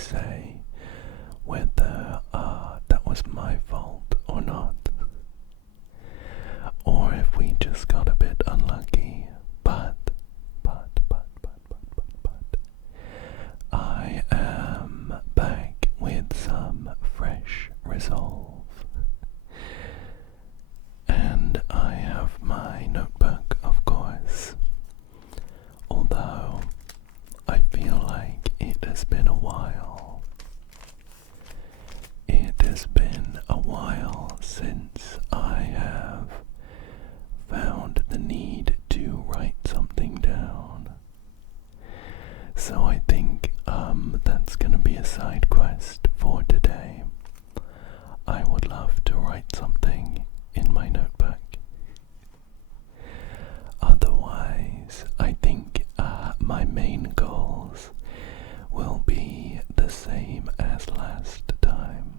say whether that was my fault or not, or if we just got a bit unlucky. But I am back with some fresh resolve, and I have my notebook, of course, although I feel like it has been a while. It has been a while since I have found the need to write something down. So I think that's going to be a side quest for today. I would love to write something in my notebook. Otherwise, I think my main goals will be the same as last time.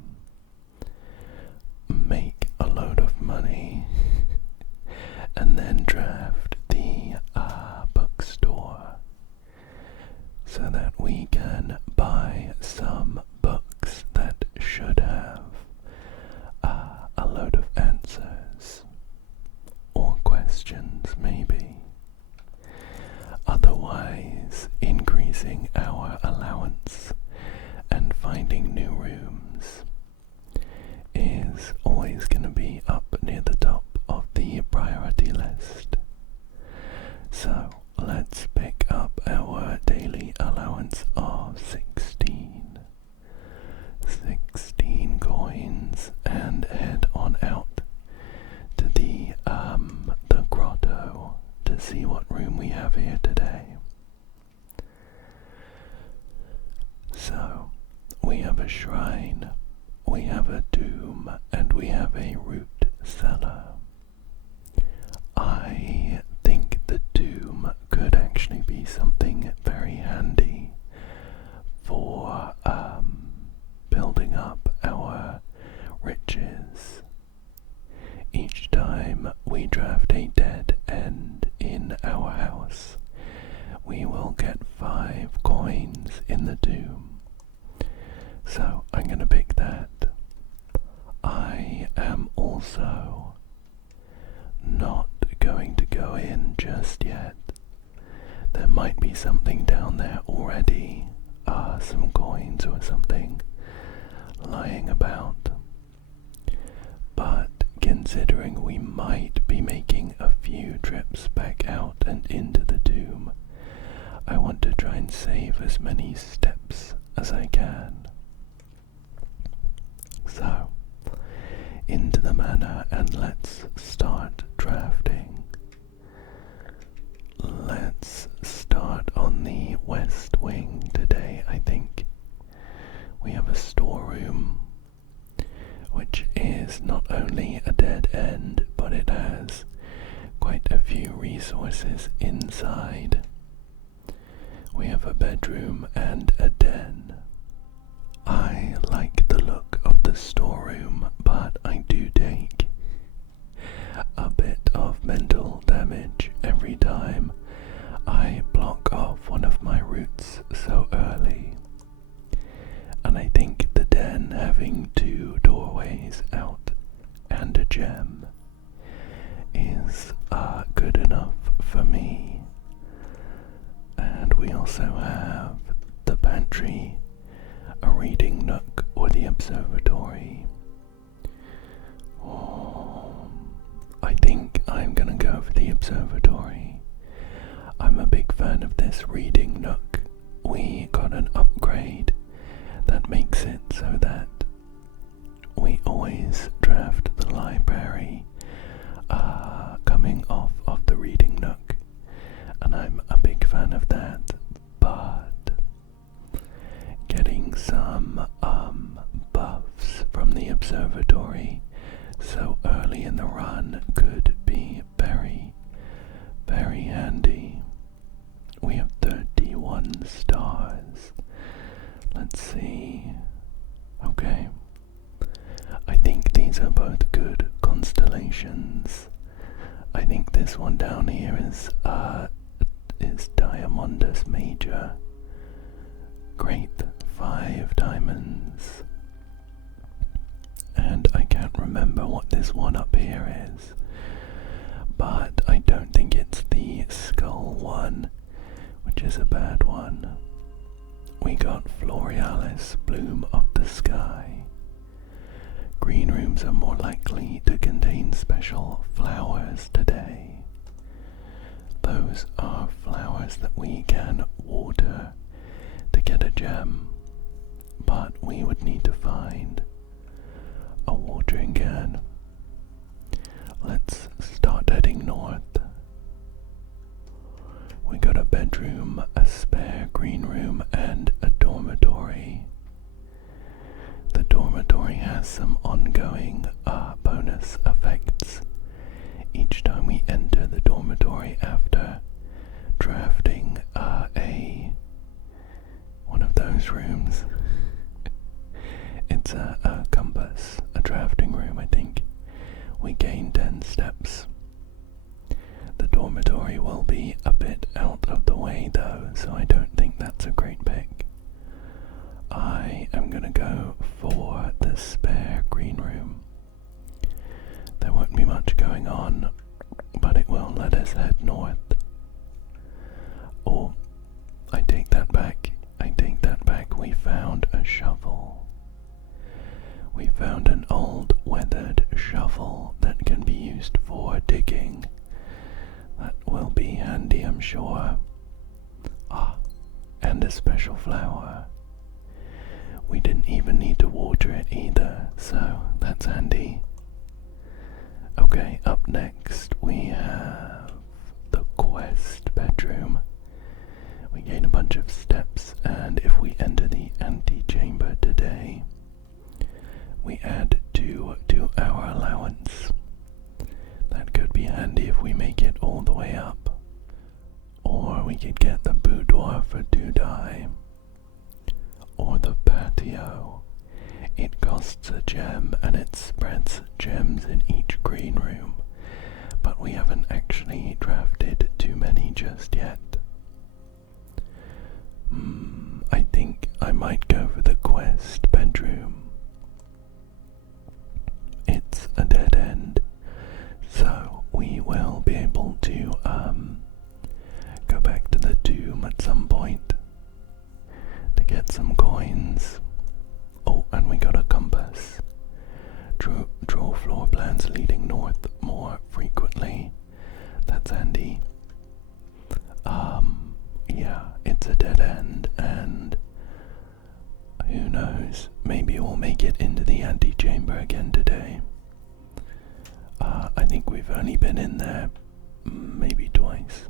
Make a load of money and then draft the bookstore so that we can buy some books that should have a load of answers or questions, maybe. Otherwise, increasing our allowance and finding new rooms is always going to be up near the top of the priority list. So let's pick up our daily allowance of 16 coins and head on out to the grotto to see what room we have here today. So we have a shrine, we have a tomb, and we have a root cellar. I think the tomb could actually be something very handy for building up our riches. Each time we draft a dead end in our house, we will get 5 coins in the tomb. So I'm going to pick that. I am also not going to go in just yet. There might be something down there already, some coins or something lying about. But considering we might be making a few trips back out and into the tomb, I want to try and save as many steps as I can. So, into the manor and let's start drafting. Let's start on the west wing today, I think. We have a storeroom, which is not only a dead end, but it has quite a few resources inside. We have a bedroom and a den. I like the look of the storeroom, but I do take a bit of mental damage every time I block off one of my roots so early. And I think the den having 2 doorways out and a gem is good enough for me. And we also have the pantry, a reading nook, or the observatory. I think I'm gonna go for the observatory. I'm a big fan of this reading nook. We got an upgrade that makes it so that we always draft the library coming off of the reading nook, and I'm a big fan of that. But getting some buffs from the observatory so early in the run could be very, very handy. We have 31 stars. Let's see. Okay. I think these are both good constellations. I think this one down here is Diamondus Major. Great, 5 what this one up here is, but I don't think it's the skull one, which is a bad one. We got Florealis, bloom of the sky. Green rooms are more likely to contain special flowers today. Those are flowers that we can water to get a gem, but we would need to find a watering can. Let's start heading north. We got a bedroom, a spare green room, and a dormitory. The dormitory has some ongoing bonus effects each time we enter the dormitory after drafting one of those rooms. It's a compass, a drafting room, I think. We gain 10 steps. The dormitory will be a bit out of the way though, so I don't think that's a great pick. I am gonna go for the spare green room. There won't be much going on, but it will let us head north. Oh, I take that back. We found a shovel. We found an old weathered shovel that can be used for digging. That will be handy, I'm sure. And a special flower. We didn't even need to water it either, so that's handy. Okay, up next we have the quest bedroom. We gain a bunch of steps, and if we enter the antechamber today, we add 2 to our allowance. That could be handy if we make it all the way up. Or we could get the boudoir for 2 die. Or the patio. It costs a gem and it spreads gems in each green room, but we haven't actually drafted too many just yet. I think I might go for the quest bedroom. It's a dead end, so we will be able to go back to the tomb at some point to get some coins. Oh, and we got a compass. Draw floor plans leading north more frequently. That's handy. Yeah, it's a dead end, and who knows, maybe we'll make it into the antechamber again today. I think we've only been in there maybe twice.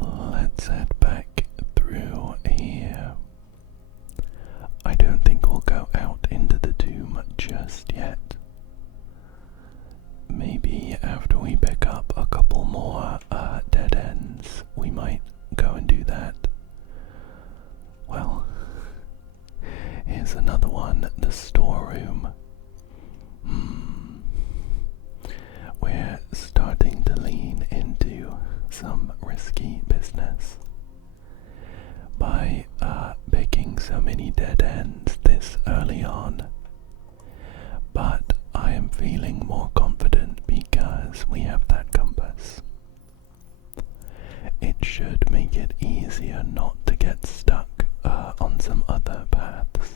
Let's head back through here. I don't think we'll go out into the tomb just yet. Maybe after we pick up a couple more dead ends, we might go and do that. Well, here's another one, the storeroom. We're starting to lean into some risky business by picking so many dead ends this early on. But I am feeling more confident because we have that compass. It should make it easier not to get stuck on some other paths.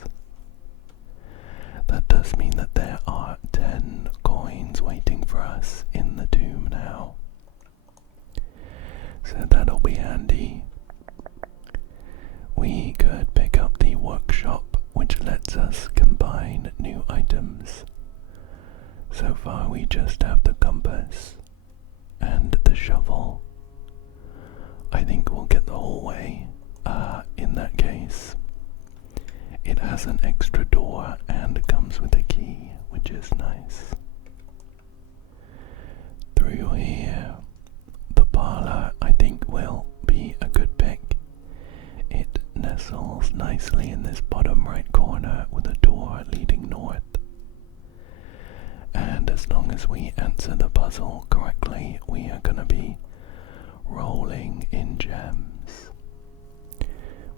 That does mean that there are 10 coins waiting for us in the tomb now. So that'll be handy. We could pick up the workshop, which lets us combine new items. So far we just have the compass and the shovel. I think we'll get the whole way in that case. It has an extra door and comes with a key, which is nice. Through here, the parlor I think will be a good pick. It nestles nicely in this bottom right corner with a door leading north. And as long as we answer the puzzle correctly, we are going to be rolling in gems.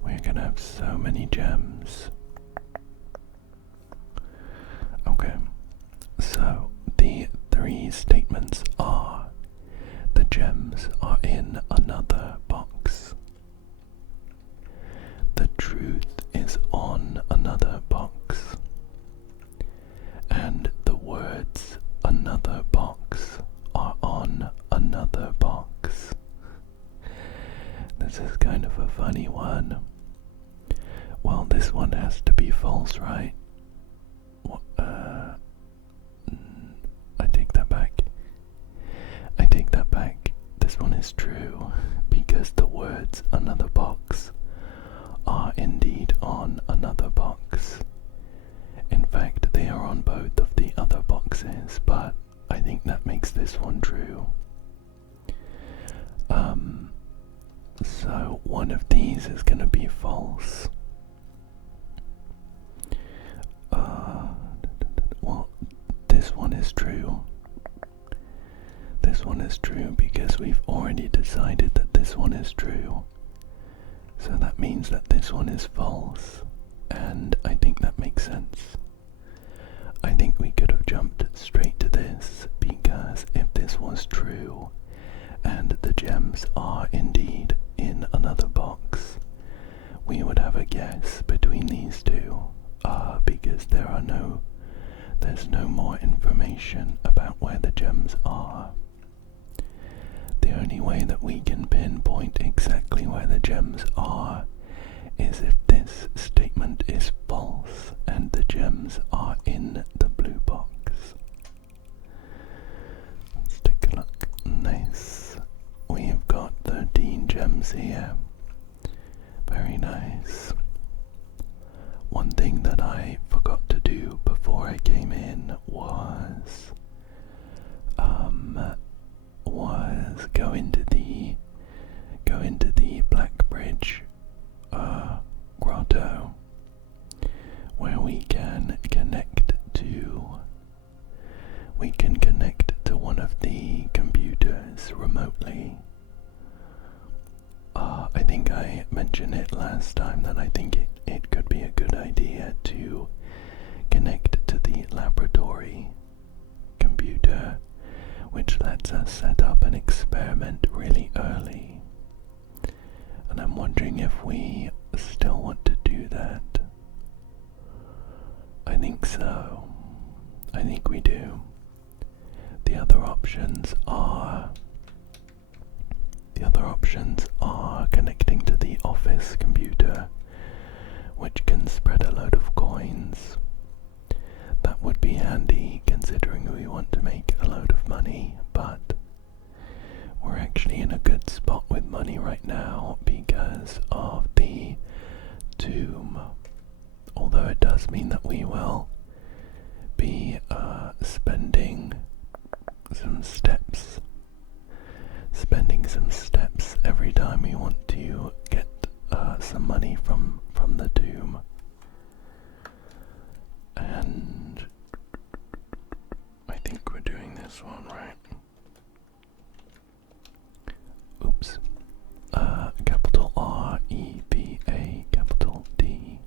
We're going to have so many gems. statements are: the gems are in another box. The truth is on another box. And the words another box are on another box. This is kind of a funny one. Well, this one has to be false, right? I take that back. I take that back. This one is true, because the words another box are indeed on another box. In fact, they are on both of the other boxes, but I think that makes this one true. So one of these is going to be false. Well, this one is true. This one is true because we've already decided that this one is true. So that means that this one is false, and I think that makes sense. I think we could have jumped straight to this, because if this was true, and the gems are indeed in another box, we would have a guess between these two, because there's no more information about where the gems are. The only way that we can pinpoint exactly where the gems are is if this statement is false and the gems are in the blue box. Let's take a look. Nice. We have got 13 gems here. Very nice. One thing that I forgot to do before I came in was go into the Black Bridge grotto, where we can connect to one of the computers remotely. I think I mentioned it last time that I think it could be a good idea to connect to the laboratory computer, which lets us set up an experiment really early. And I'm wondering if we still want to do that. I think so. I think we do. The other options are connecting to the office computer, which can spread a load of coins. That would be handy, considering we want to make a load of money, but we're actually in a good spot with money right now because of the tomb. Although it does mean that we will be spending some steps every time we want to get some money from the tomb. And I think we're doing this one right. Oops. Capital R E B A capital D.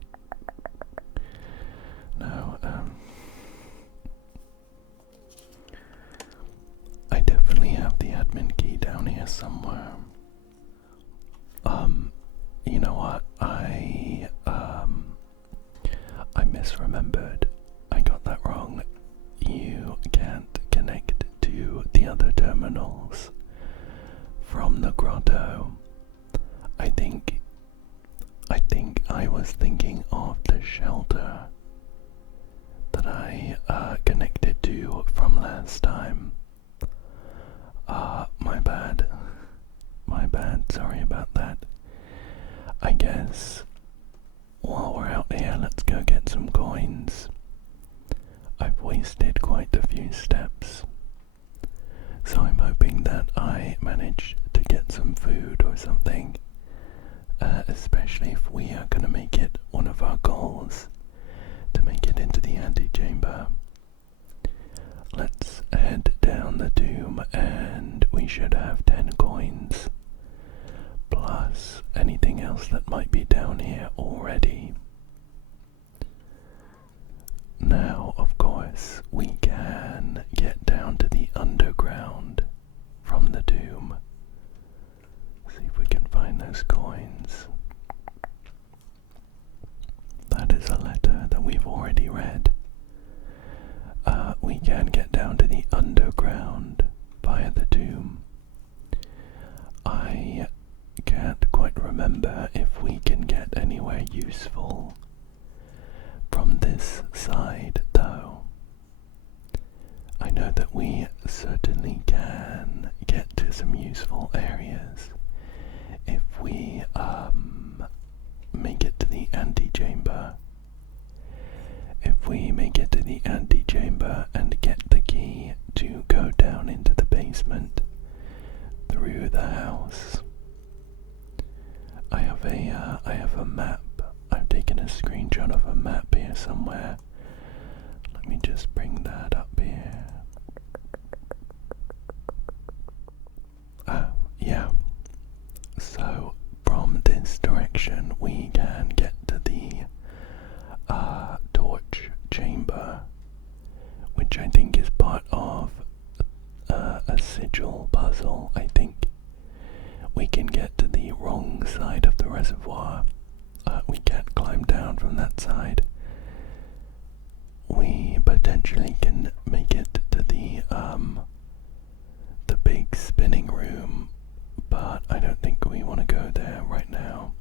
No, I definitely have the admin key down here somewhere. You know what? I misremembered. I got that wrong. You can't connect to the other terminals from the grotto. I think I was thinking of the shelter that I connected to from last time. My bad, sorry about that. I guess while we're out here, let's go get some coins. I've wasted quite a few steps, so I'm hoping that I manage to get some food or something, especially if we are going to make it one of our goals to make it into the antechamber. Let's head down the tomb, and we should have 10 coins, plus anything else that might be down here. we've already read. We can get down to the underground via the tomb. I can't quite remember if we can get anywhere useful from this side, though. I know that we certainly can get to some useful areas if we make it to the antechamber. If we make it to the antechamber and get the key to go down into the basement through the house. I have a map. I've taken a screenshot of a map here somewhere. Let me just bring that up here. Yeah. So from this direction we can get to the torch chamber, which I think is part of a sigil puzzle. I think we can get to the wrong side of the reservoir. We can't climb down from that side. We potentially can make it to the big spinning room, but I don't think we want to go there right now.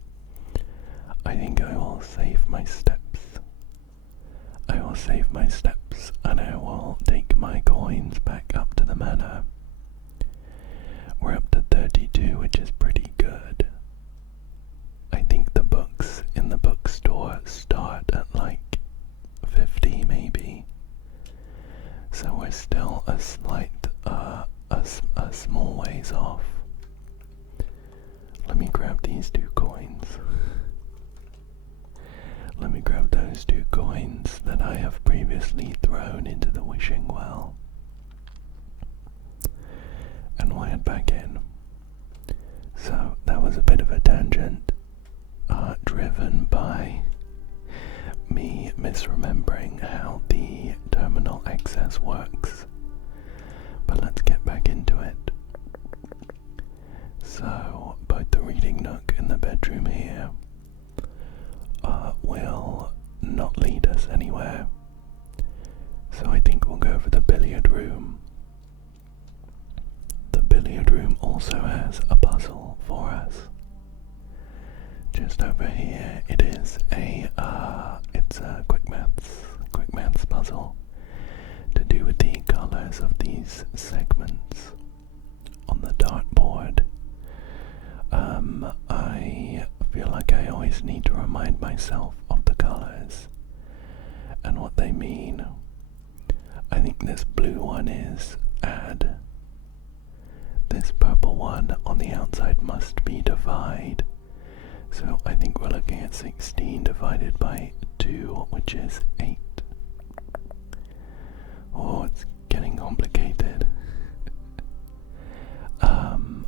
I think I will save my steps. I will save my steps and I will take my coins back up to the manor. We're up to 32, which is pretty good. I think the books in the bookstore start at like 50 maybe. So we're still a slight, a small ways off. Let me grab these 2 coins. Let me grab those 2 coins that I have previously thrown into the wishing well. And we'll head back in. So that was a bit of a tangent, driven by me misremembering how the terminal access works. But let's get back into it. So both the reading nook and the bedroom here will not lead us anywhere. So I think we'll go for the billiard room. The billiard room also has a puzzle for us. Just over here it is it's a quick maths puzzle to do with the colours of these segments on the dartboard. I feel like I always need to remind myself of the colours and what they mean. I think this blue one is add. This purple one on the outside must be divide. So I think we're looking at 16 divided by 2, which is 8. Oh, it's getting complicated.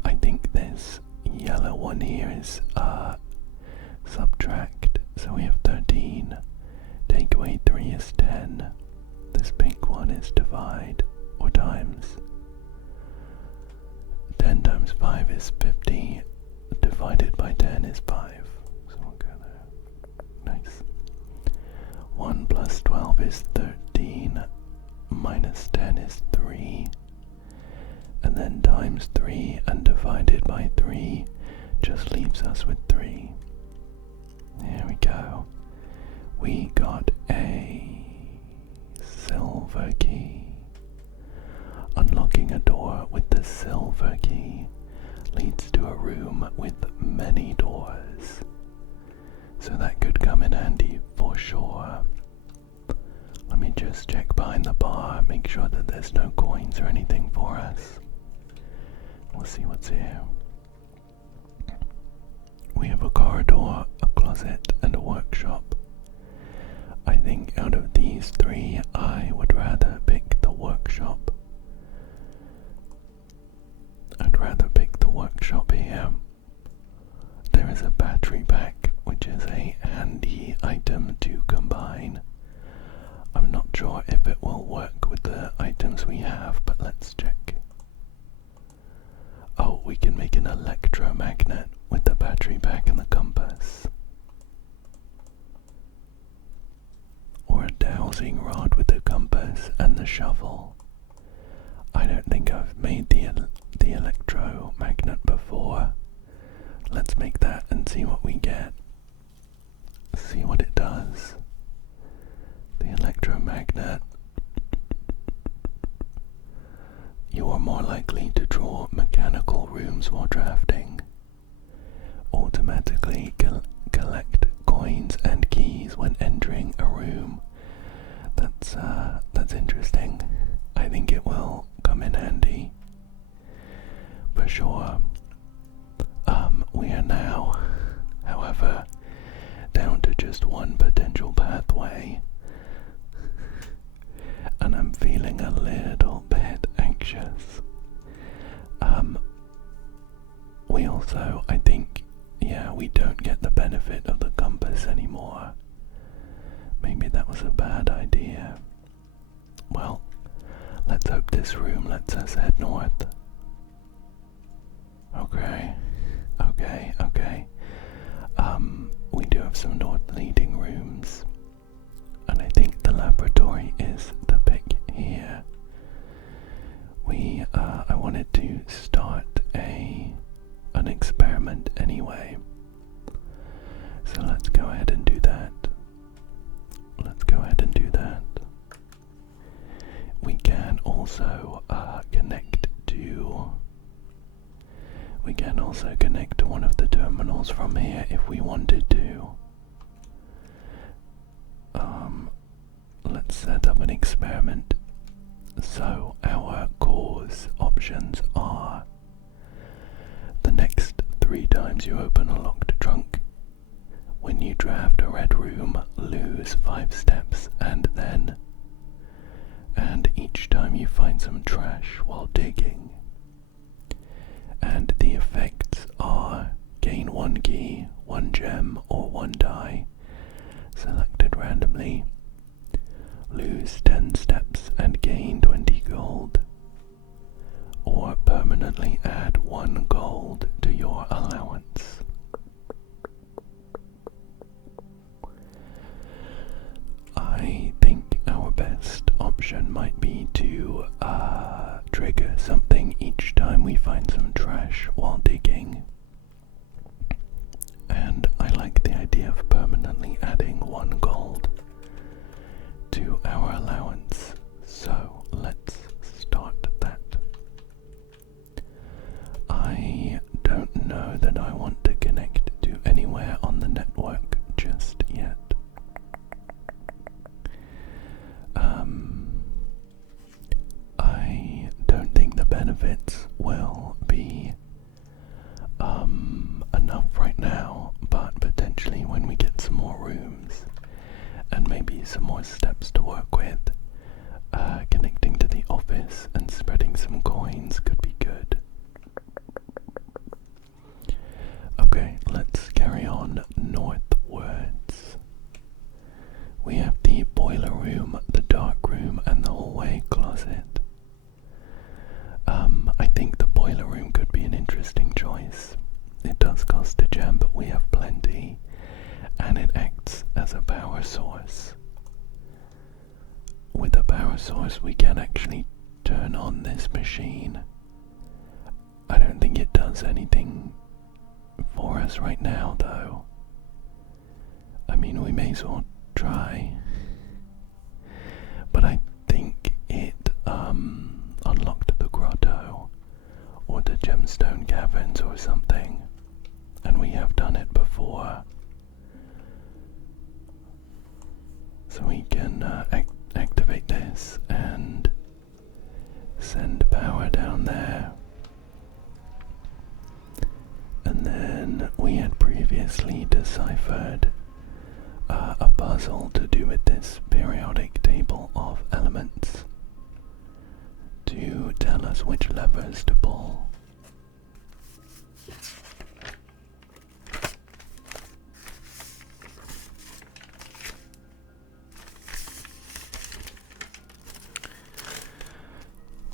I think this yellow one here is subtract. So we have 13. Take away 3 is 10. This pink one is divide or times. 10 times 5 is 50. Divided by 10 is 5. So we'll go there. Nice. 1 plus 12 is 13. Minus 10 is 3. And then times 3 and divided by 3 just leaves us with 3. There we go. We got a silver key. Unlocking a door with the silver key leads to a room with many doors. So that could come in handy for sure. Let me just check behind the bar, make sure that there's no coins or anything for us. We'll see what's here. We have a corridor, a closet, and a workshop. I think out of these 3, I would rather pick the workshop. I'd rather pick the workshop here. There is a battery pack, which is a handy item to combine. I'm not sure if it will work with the items we have, but let's check. Oh, we can make an electromagnet with the battery pack and the compass. Or dowsing rod with the compass and the shovel. I don't think I've made the electromagnet before. Let's make that and see what we get. See what it does. The electromagnet. You are more likely to draw mechanical rooms while drafting. Automatically collect coins and keys when entering a room. That's interesting. I think it will come in handy for sure. We are now, however, down to just one potential pathway, and I'm feeling a little bit anxious. We also, I think, we don't get the benefit of the compass anymore. Maybe that was a bad idea. Well, let's hope this room lets us head north. Okay. We do have some north-leading rooms, and I think the laboratory is the pick here. I wanted to start an experiment anyway, so let's go ahead and do that. We can also connect to one of the terminals from here if we wanted to. Let's set up an experiment. So our course options are: the next 3 times you open a locked trunk, when you draft a red room, lose 5 steps, and each time you find some trash while digging. And the effects are: gain 1 key, 1 gem, or 1 die, selected randomly, lose 10 steps and gain 20 gold, or permanently add 1 gold to your allowance. I think our best option might be to trigger something each time we find some trash while digging. And I like the idea of permanently adding 1 gold to our allowance, so let's start that. I don't know that I want to connect to anywhere on the network just yet. I don't think the benefits will be enough right now, but potentially when we get some more rooms and maybe some more steps to work with, connecting to the office and spreading some coins could be good. Okay, let's carry on northwards. We have the boiler room, the dark room, and the hallway closet. I think the boiler room could be an interesting choice. It does cost a gem, but we have plenty, and it acts as a power source. With a power source, we can actually turn on this machine. I don't think it does anything for us right now, though. I mean, we may as well try. But I think it unlocked the grotto or the gemstone caverns or something, and we have done it before. So we can activate this and send power down there. And then we had previously deciphered a puzzle to do with this periodic table of elements to tell us which levers to pull.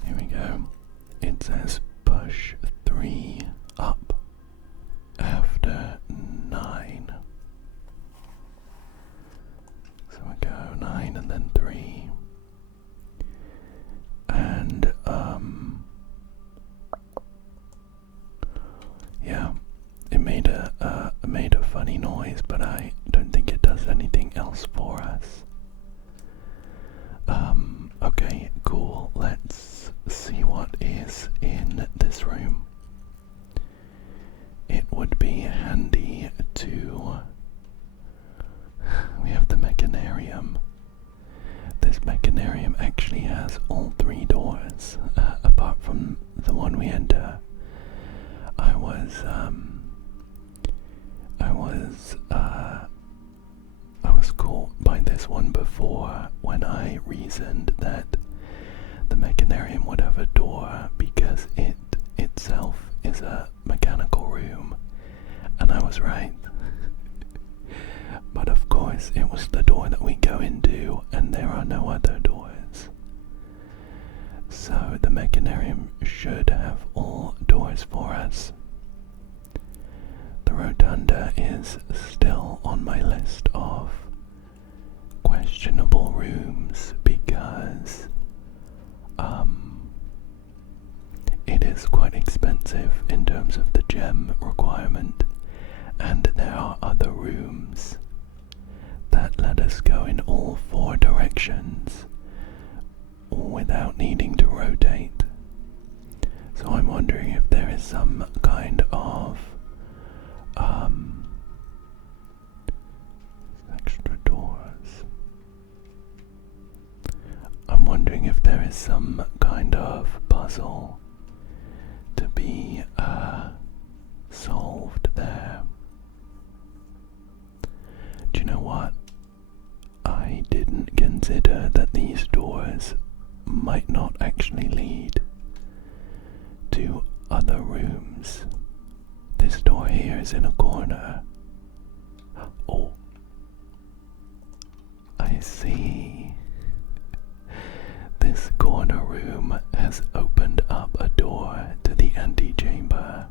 Here we go. It says push 3 up after 9. So we go 9 and then 3. this mechanarium actually has all three doors, apart from the one we enter. I was caught by this one before when I reasoned that the mechanarium would have a door because it itself is a mechanical room, and I was right. But of course it was the door that we go into, and there are no other doors. So the mechanarium should have all doors for us. The rotunda is still on my list of questionable rooms because it is quite expensive in terms of the gem requirement, and there are other rooms that let us go in all four directions without needing to rotate. So I'm wondering if there is some kind of extra doors. I'm wondering if there is some kind of puzzle to be solved there. Do you know what? I didn't consider that these doors might not actually lead to other rooms. This door here is in a corner. Oh, I see. This corner room has opened up a door to the antechamber.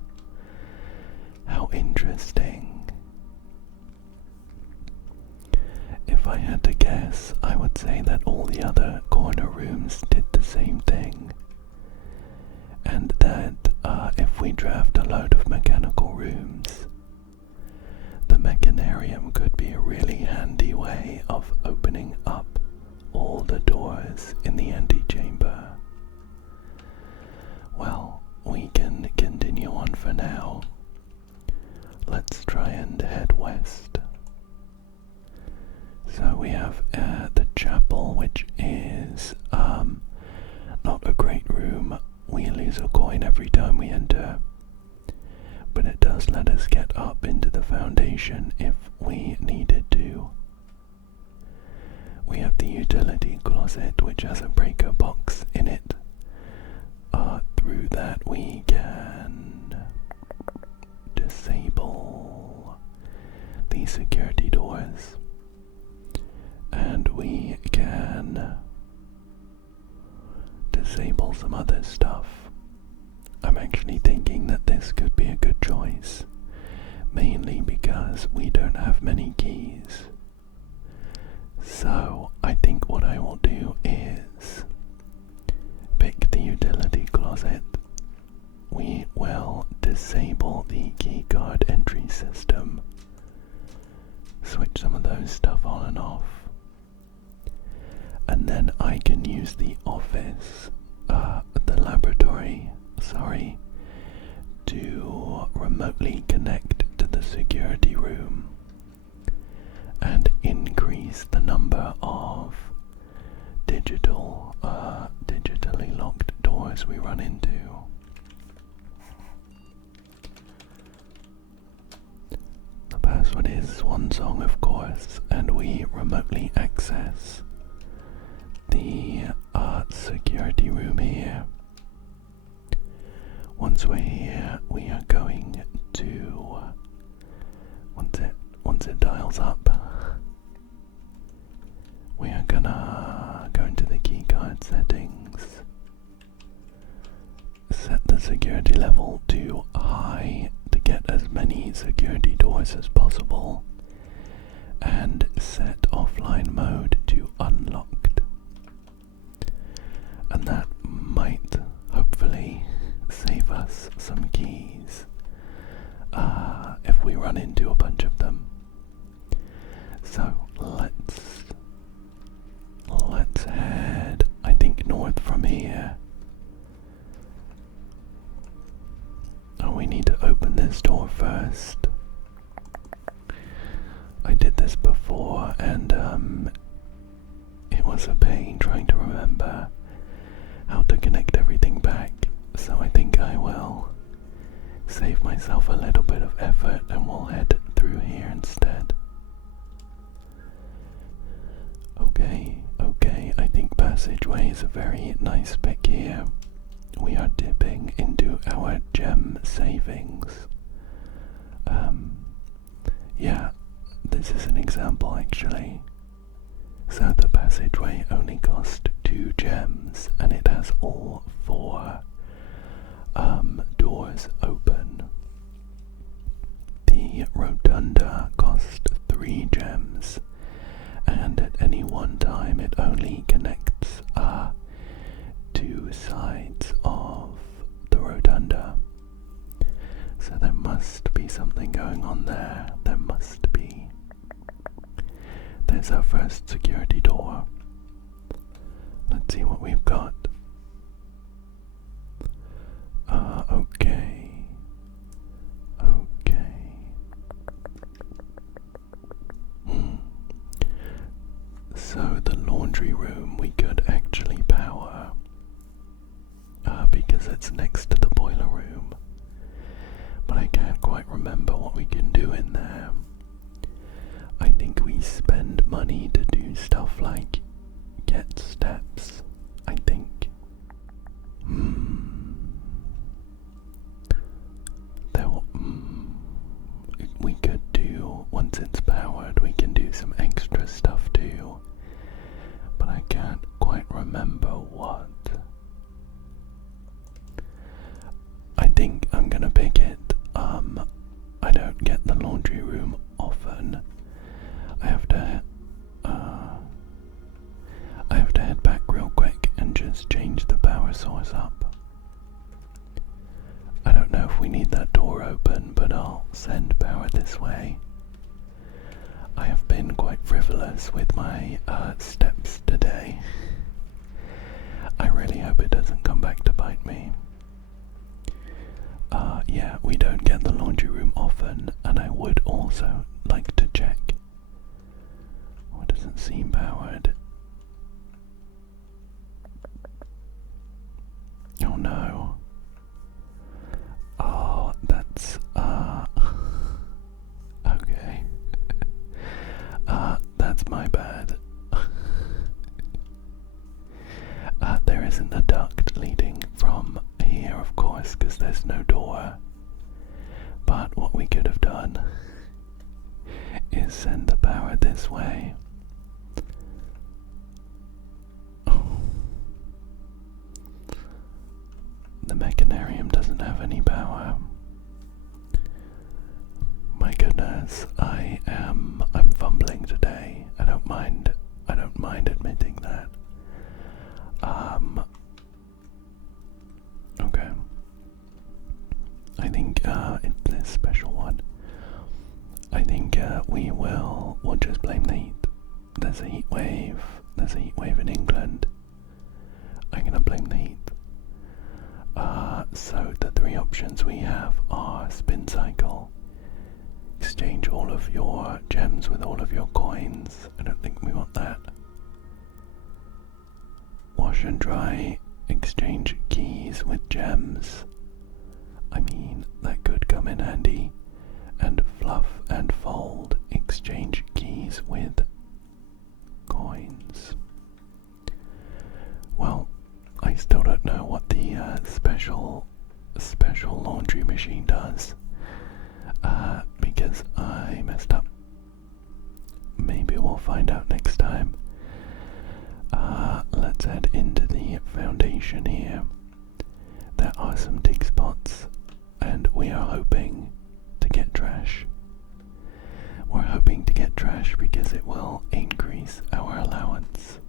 How interesting. If I had to guess, I would say that all the other corner rooms did the same thing, and that if we draft a load of mechanical rooms, the mechanarium could be a really handy way of opening up all the doors in the antechamber. Well, we can continue on for now. Let's try and head west. So we have the chapel, which is not a great room. We lose a coin every time we enter, but it does let us get up into the foundation if we needed to. We have the utility closet, which has a breaker box in it. Through that we can disable the security doors, and we can disable some other stuff. I'm actually thinking that this could be a good choice, mainly because we don't have many keys. So I think what I will do is pick the utility closet. We will disable the keycard entry system, switch some of those stuff on and off, and then I can use the office, the laboratory, to remotely connect to the security room and increase the number of digitally locked doors we run into. The password is Swansong, of course, and we remotely access the security room here. Once we're here, we are going to, once it dials up, we are gonna go into the keycard settings, set the security level to high to get as many security doors as possible, and set offline mode to unlocked. And that might hopefully save us some keys if we run into a bunch of them. So let's head, I think, north from here. Oh, we need to open this door first. I did this before and it was a pain trying to remember how to connect everything back, so I think I will save myself a little bit of effort and we'll head through here instead. Okay, I think passageway is a very nice pick here. We are dipping into our gem savings. Yeah, this is an example actually. So the passageway only cost 2 gems and it has all 4 doors open. The rotunda cost 3 gems and at any one time it only connects 2 sides of the rotunda. So there must be something going on there. There must be. There's our first security door. Let's see what we've got. Okay. So the laundry room we could actually power because it's next to the boiler room. But I can't quite remember what we can do in there. I think we spend money to do stuff like get steps, I think. We could do, once it's powered, we can do some extra stuff too. But I can't quite remember what. I think I'm gonna pick it. I don't get the laundry room often. I have to head back real quick and just change the power source up. I don't know if we need that door open, but I'll send power this way. I have been quite frivolous with my steps today. I really hope it doesn't come back to bite me. Yeah, we don't get the laundry room often, and I would also like to check. Oh, it doesn't seem powered. Oh no. Oh, that's, okay. That's my bad. There isn't a duct leading from here, of course, because there's no door. But what we could have done is send the power this way. The mechanarium doesn't have any power. My goodness, I'm fumbling today. I don't mind admitting that. Okay. I think it's this special one. I think we'll just blame the heat. There's a heat wave. There's a heat wave in England. I'm gonna blame the heat. So the 3 options we have are spin cycle, exchange all of your gems with all of your coins. I don't think we want that. Wash and dry, exchange keys with gems. I mean, that could come in handy. And fluff and fold, exchange keys with coins. Well, I still don't know what the special laundry machine does, because I messed up. Maybe we'll find out next time. Let's head into the foundation here. There are some dig spots, and we are hoping to get trash. We're hoping to get trash because it will increase our allowance.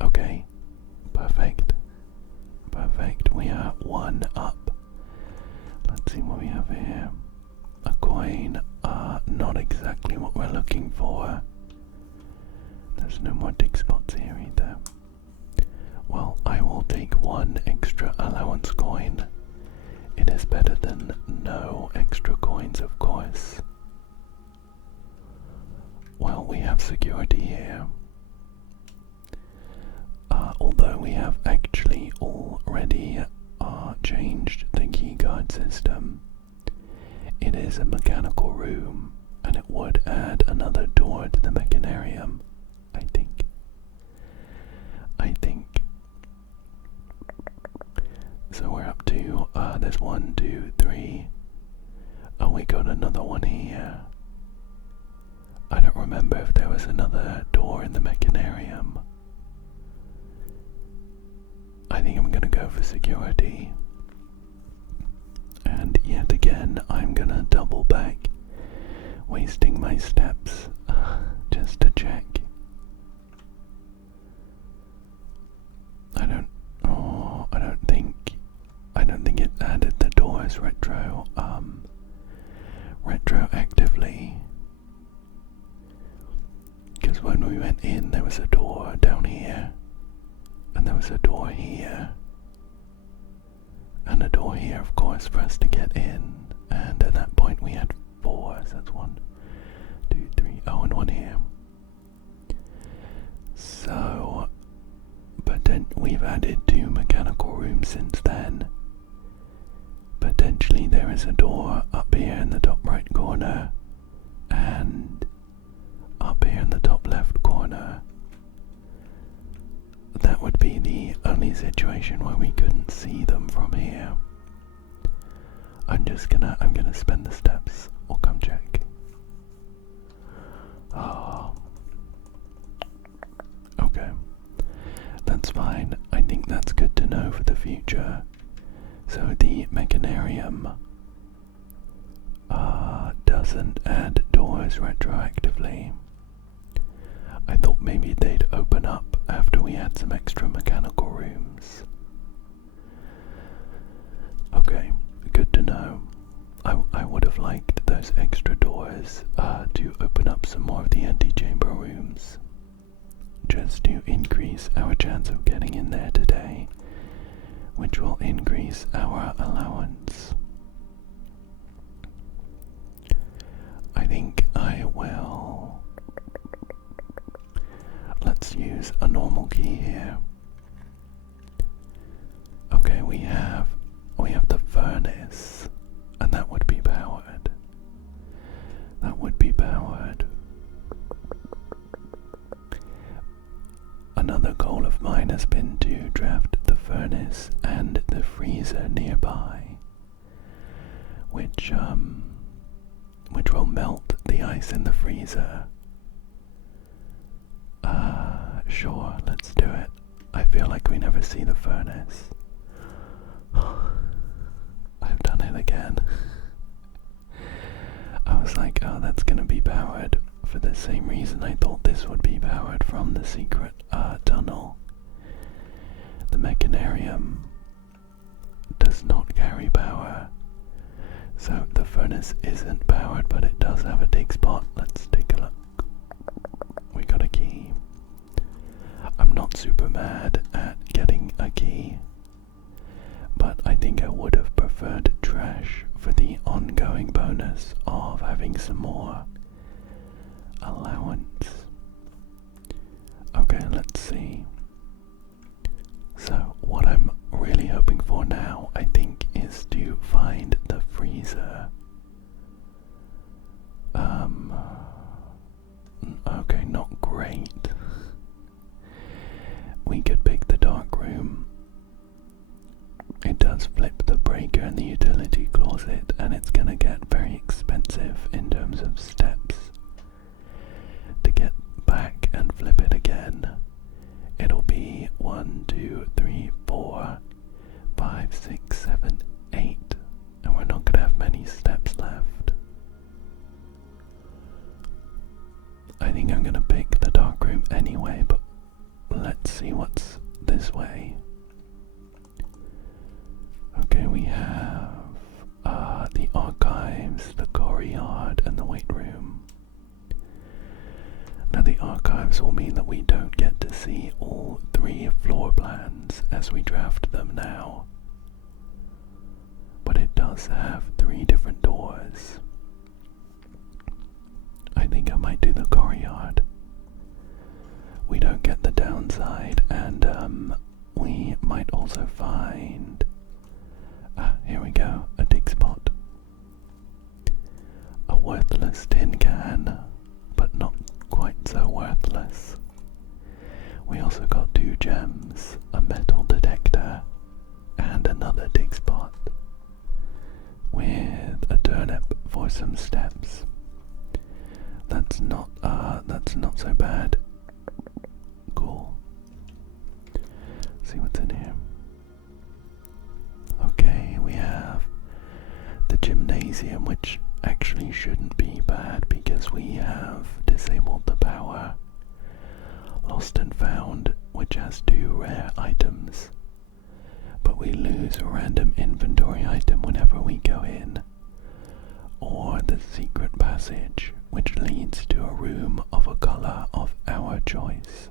Okay, perfect. We are 1 up. Let's see what we have here. A coin. Not exactly what we're looking for. There's no more dig spots here either. Well, I will take 1 extra allowance coin. It is better than no extra coins, of course. Well, we have security here. is a mechanical room, and it would add another door to the mechanarium, I think. So we're up to, there's 1, 2, 3. Oh, we got another one here. I don't remember if there was another door in the mechanarium. I think I'm gonna go for security. And yet again, I'm gonna double back, wasting my steps just to check. I don't think it added the doors retroactively. Because when we went in, there was a door down here, and there was a door here, and a door here, of course, for us to get in. And at that point, we had 4. So that's 1, 2, 3. Oh, and 1 here. So, but then we've added 2 mechanical rooms since then. Potentially there is a door up here in the top right corner, and up here in the top left corner. That would be the only situation where we couldn't see them from here. I'm gonna spend the steps. We'll come check. Oh. Okay. That's fine. I think that's good to know for the future. So the mechanarium doesn't add doors retroactively. I thought maybe they'd open up after we had some extra mechanical rooms. Okay, good to know. I would have liked those extra doors to open up some more of the antechamber rooms, just to increase our chance of getting in there today, which will increase our allowance. I think I will. Let's use a normal key here. Okay, we have the furnace, and that would be powered. Another goal of mine has been to draft the furnace and the freezer nearby, which will melt the ice in the freezer. Sure, let's do it. I feel like we never see the furnace. I've done it again. I was like, oh, that's gonna be powered for the same reason I thought this would be powered from the secret tunnel. The mechanarium does not carry power, so the furnace isn't powered, but it does have a dig spot. Let's take a look. We got a key. I'm not super mad at getting a key, but I think I would have preferred trash for the ongoing bonus of having some more allowance. Okay, let's see. So what I'm really hoping for now, I think, is to find the freezer. Okay, not great. We could pick the dark room. It does flip the breaker in the utility closet, and it's gonna get very expensive in terms of steps. To get back and flip it again, it'll be 1, 2, 3, 4, 5, 6, 7, 8, and we're not gonna have many steps left. I think I'm gonna pick the dark room anyway, but let's see what's this way. Okay, we have the archives, the courtyard, and the weight room. Now the archives will mean that we don't get to see all 3 floor plans as we draft them now. But it does have 3 different doors. I think I might do the courtyard. We don't get the downside, and we might also find... here we go, a dig spot. useless tin can, but not quite so worthless. We also got 2 gems, a metal detector, and another dig spot, with a turnip for some steps. That's not so bad. Cool. See what's in here. Okay, we have the gymnasium, which actually shouldn't be bad because we have disabled the power. Lost and found, which has 2 rare items, but we lose a random inventory item whenever we go in. Or the secret passage, which leads to a room of a colour of our choice.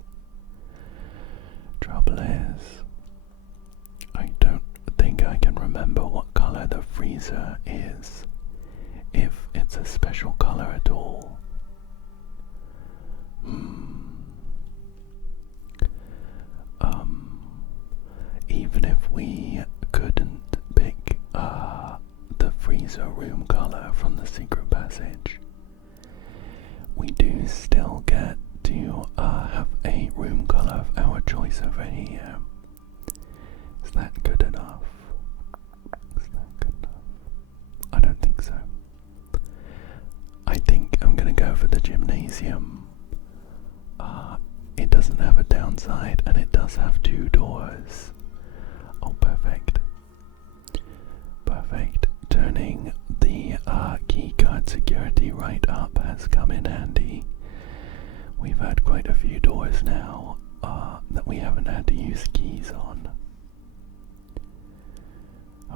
Trouble is, I don't think I can remember what colour the freezer is, if it's a special colour at all. Even if we couldn't pick the freezer room colour from the secret passage, we do still get to have a room colour of our choice over here. Is that good enough? Is that good enough? I don't think so. I think I'm gonna go for the gymnasium. It doesn't have a downside and it does have 2 doors. Oh, perfect. Perfect. Turning the keycard security right up has come in handy. We've had quite a few doors now that we haven't had to use keys on.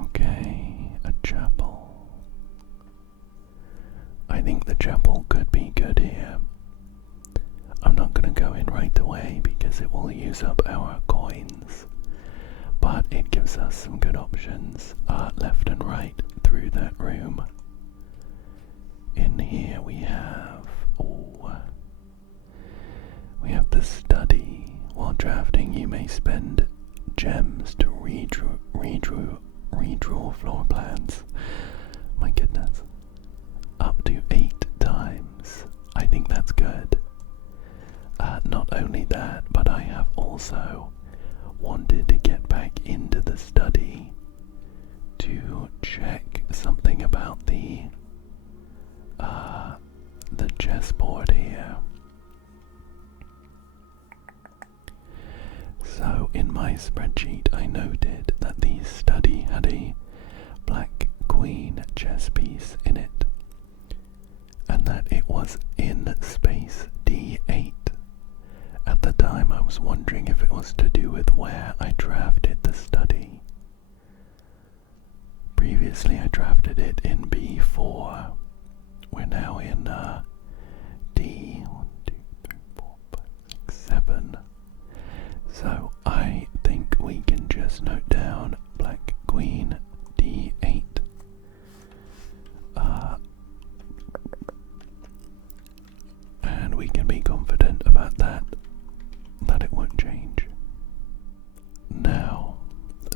Okay, a chapel. I think the chapel could be good here. I'm not going to go in right away because it will use up our coins, but it gives us some good options left and right through that room. In here we have the study. While drafting, you may spend gems to redraw floor plans. My goodness, up to 8 times. I think that's good. Not only that, but I have also wanted to get back into the study to check something about the chessboard here. So in my spreadsheet I noted that the study had a black queen chess piece in it, and that it was in space D8. At the time I was wondering if it was to do with where I drafted the study. Previously I drafted it in B4. We're now in D, 1, 2, 3, 4, 5, 6, 7. So I think we can just note down black queen D8. And we can be confident about that it won't change. Now,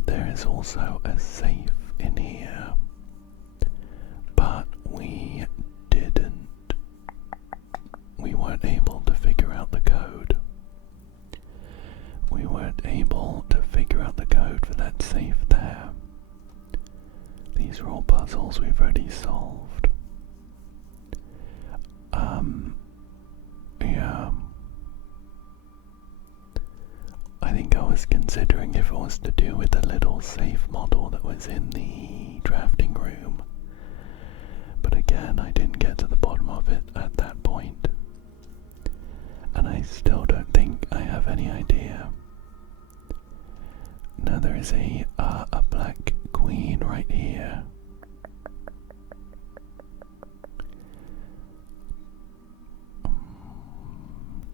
there is also a safe in here, but we weren't able to figure out the code. We weren't able to figure out the code for that safe there. These are all puzzles we've already solved. Yeah. I think I was considering if it was to do with the little safe model that was in the drafting room. But again, I didn't get to the bottom of it at that point. And I still don't think I have any idea. Now there is a black queen right here.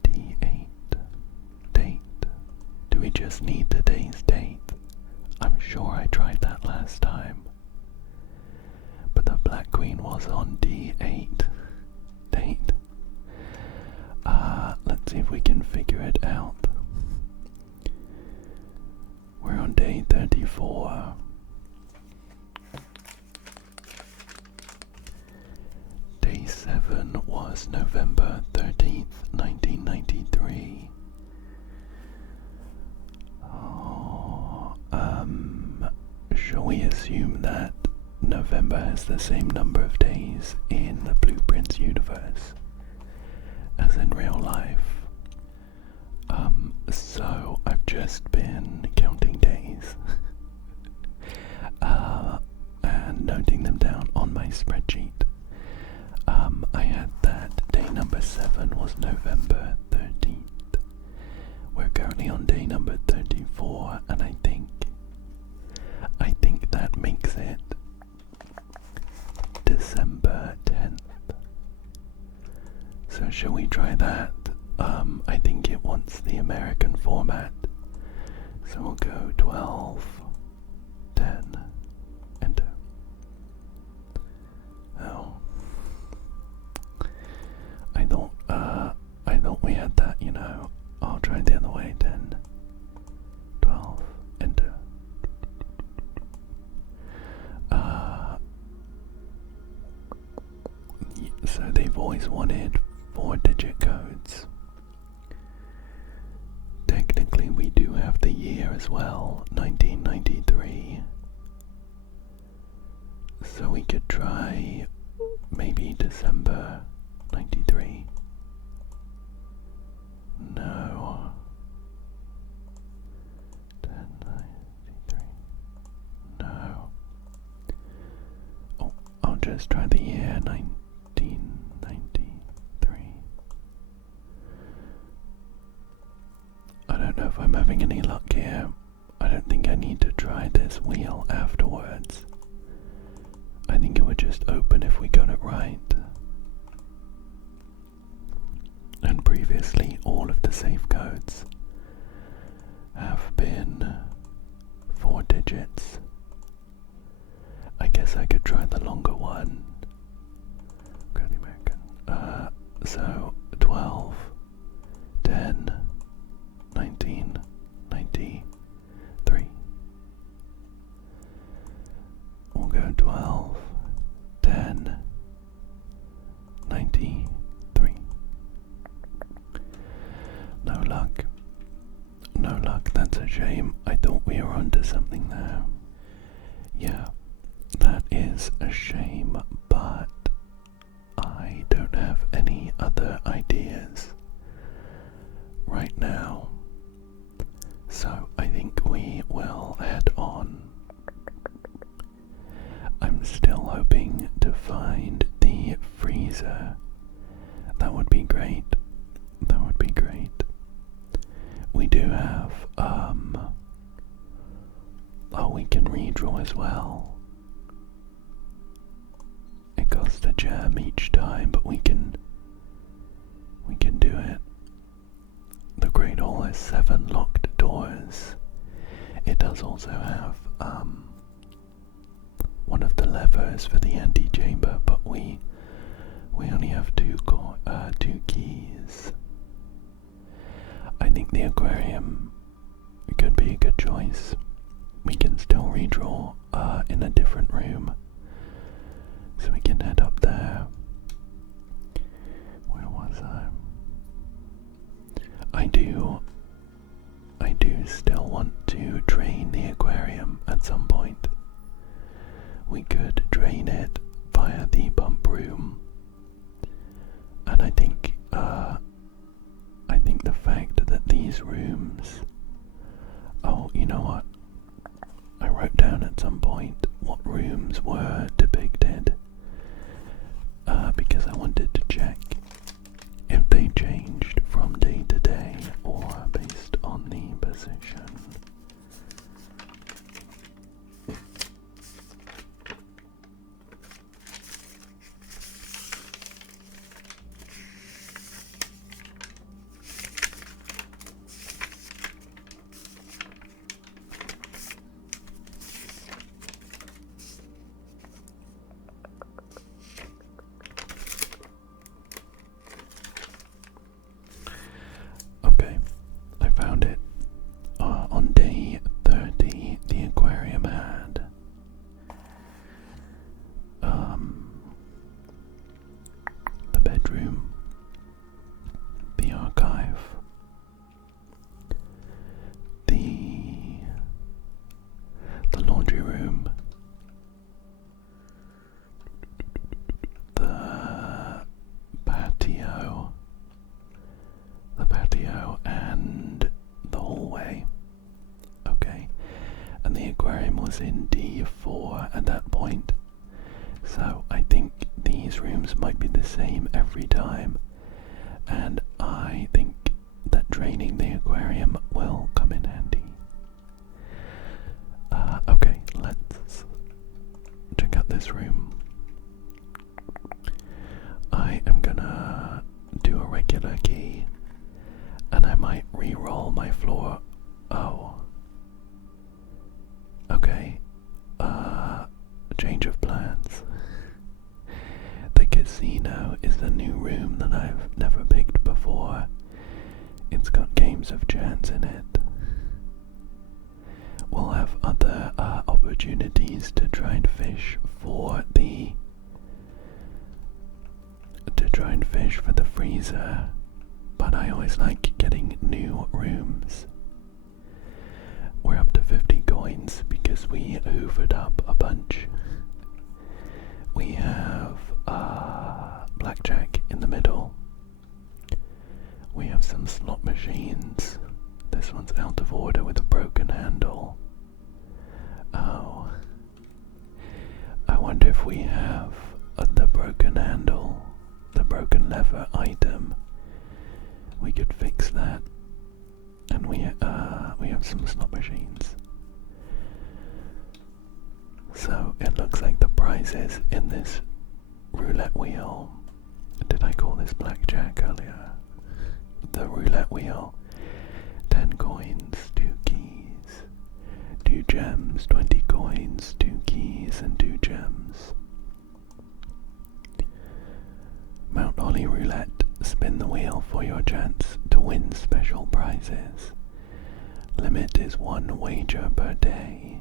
D8. Date. Do we just need today's date? I'm sure I tried that last time. But the black queen was on D8. Date. Let's see if we can figure it out. We're on day 34. Day 7 shall we assume that November has the same number of days in the Blueprints universe as in real life? So I've just been counting days and noting them down on my spreadsheet. I had that day number 7 was November 13th. We're currently on day number 34, and I think that makes it December 10th. So shall we try that? I think it wants the American format. So we'll go 12, 10, enter. Oh. I thought we had that, you know. I'll try it the other way. 10, 12, enter. So they've always wanted 4-digit codes. Technically we do have the year as well, 1993. So we could try maybe December 93. No. 1093. No. Oh, I'll just try the year 1993. I don't know if I'm having any luck here. I don't think I need to try this wheel afterwards. I think it would just open if we got it right. And previously all of the safe codes have been 4 digits. I guess I could try the longer one. Okay, the American. So 12, 10, 19, 93. We'll go 12, 10, 93. No luck. No luck, that's a shame. I thought we were onto something there. Yeah, that is a shame, but I don't have any other ideas right now. So I think we will head on. I'm still hoping to find the freezer. That would be great. That would be great. We do have, we can redraw as well. It costs a gem each time, but we can do it. The Great Hall has 7 locked doors. It does also have, one of the levers for the antechamber, but we only have 2 keys. I think the aquarium could be a good choice. We can still redraw in a different room, so we can head up there. Where was I? I do still want to drain the aquarium at some point. We could drain it via the pump room, and I think the fact that these rooms, oh, you know what, I wrote down at some point what rooms were depicted, because I wanted to check if they changed from day to day or based on the position. Okay, was in D4 at that point. So I think these rooms might be the same every time, and I think that draining the aquarium will come in handy. Okay, let's check out this room. I am gonna do a regular key, and I might re-roll my floor. Oh. Okay. Change of plans. The casino is a new room that I've never picked before. It's got games of chance in it. We'll have other opportunities to try and fish for the freezer, but I always like getting new rooms. We're up to 50 coins because we hoovered up a bunch. We have blackjack in the middle. We have some slot machines. This one's out of order with a broken handle. Oh. I wonder if we have the broken handle, the broken lever item. We could fix that. And we have some slot machines. So it looks like the prizes in this roulette wheel. Did I call this blackjack earlier? The roulette wheel. 10 coins, 2 keys, 2 gems, 20 coins, 2 keys, and 2 gems. Mount Holly Roulette. Spin the wheel for your chance to win special prizes. Limit is 1 wager per day.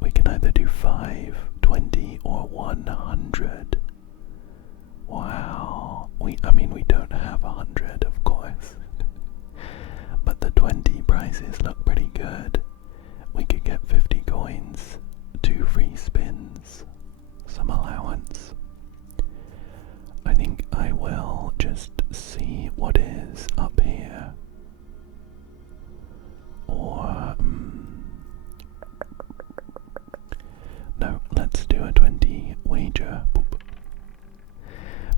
We can either do 5, 20, or 100. Wow. We don't have 100, of course. But the 20 prizes look pretty good. We could get 50 coins, 2 free spins, some allowance. I think I will just see what is up here. Or, no, let's do a 20 wager. Boop.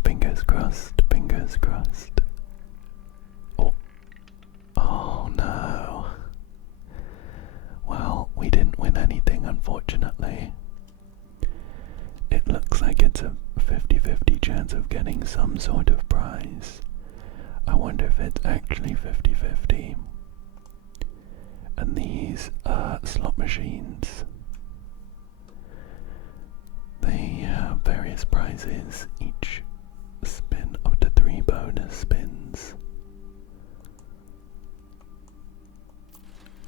Fingers crossed, fingers crossed. Oh no. Well, we didn't win anything, unfortunately. It looks like it's a 50-50 chance of getting some sort of prize. I wonder if it's actually 50-50. And these slot machines, they have various prizes, each spin up to 3 bonus spins.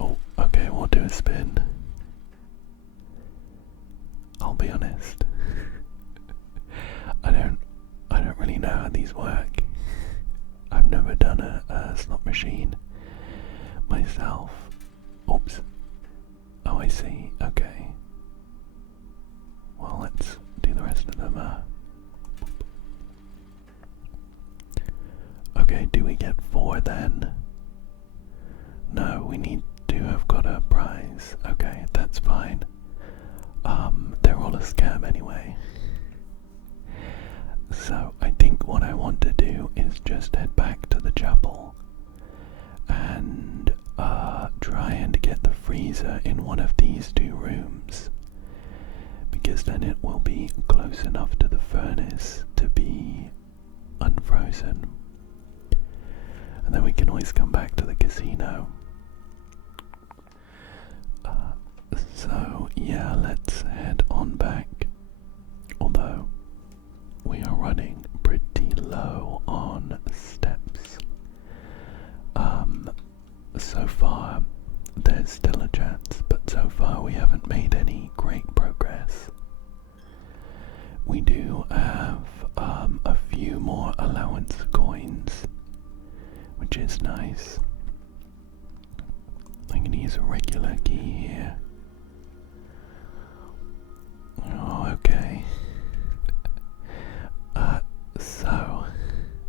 Oh, okay, we'll do a spin. I'll be honest. I don't really know how these work. I've never done a slot machine myself. Oops. Oh, I see. Okay. Well, let's do the rest of them. Okay, do we get 4 then? No, we need to have got a prize. Okay, that's fine. They're all a scam anyway. So I think what I want to do is just head back to the chapel and try and get the freezer in one of these 2 rooms, because then it will be close enough to the furnace to be unfrozen, and then we can always come back to the casino. So yeah, let's head on back, although we are running pretty low on steps. So far there's still a chance, but so far we haven't made any great progress. We do have a few more allowance coins, which is nice. I'm gonna use a regular key here. Oh, okay. So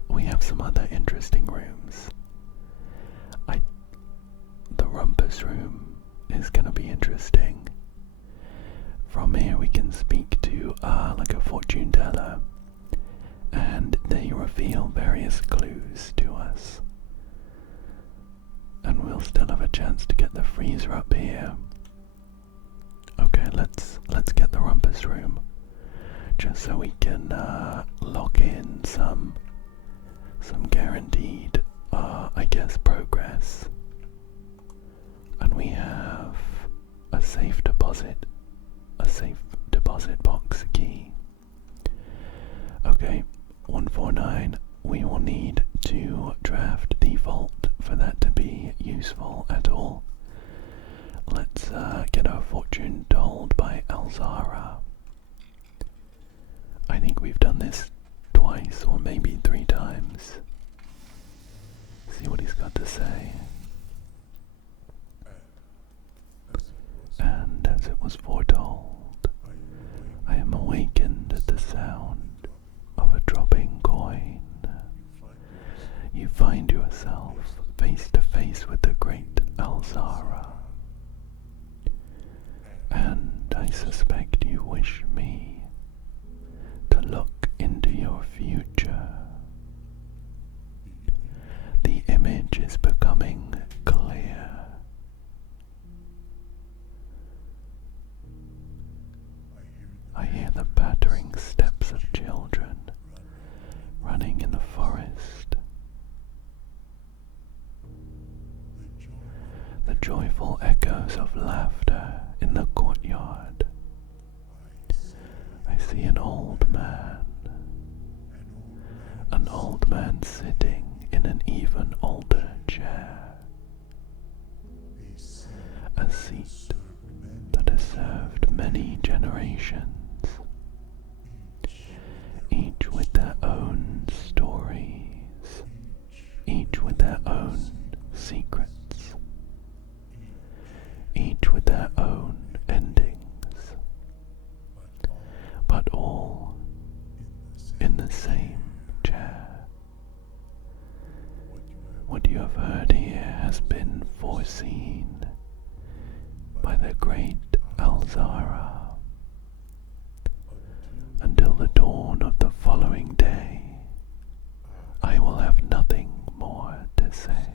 we have some other interesting rooms. The rumpus room is gonna be interesting. from here we can speak to like a fortune teller, and they reveal various clues to us. And we'll still have a chance to get the freezer up here. Okay, let's get the rumpus room, just so we can lock in some guaranteed, I guess, progress. And we have a safe deposit box key. Okay, 149. We will need to draft the vault for that to be useful at all. Let's get our fortune told by Alzara. I think we've done this twice or maybe 3 times. See what he's got to say. And as it was foretold, I am awakened at the sound of a dropping coin. You find yourself face to face with the great Alzara, and I suspect you wish me to look into your future. The image is becoming clear. I hear the pattering steps of children running in the forest. The joyful echoes of laughter in the courtyard. I see an old man sitting in an even older chair. A seat that has served many generations, each with their own stories, each with their own secrets, each with their own endings, but all in the same chair. What you have heard here has been foreseen by the great Alzara. Until the dawn of the following day, I will have nothing more to say.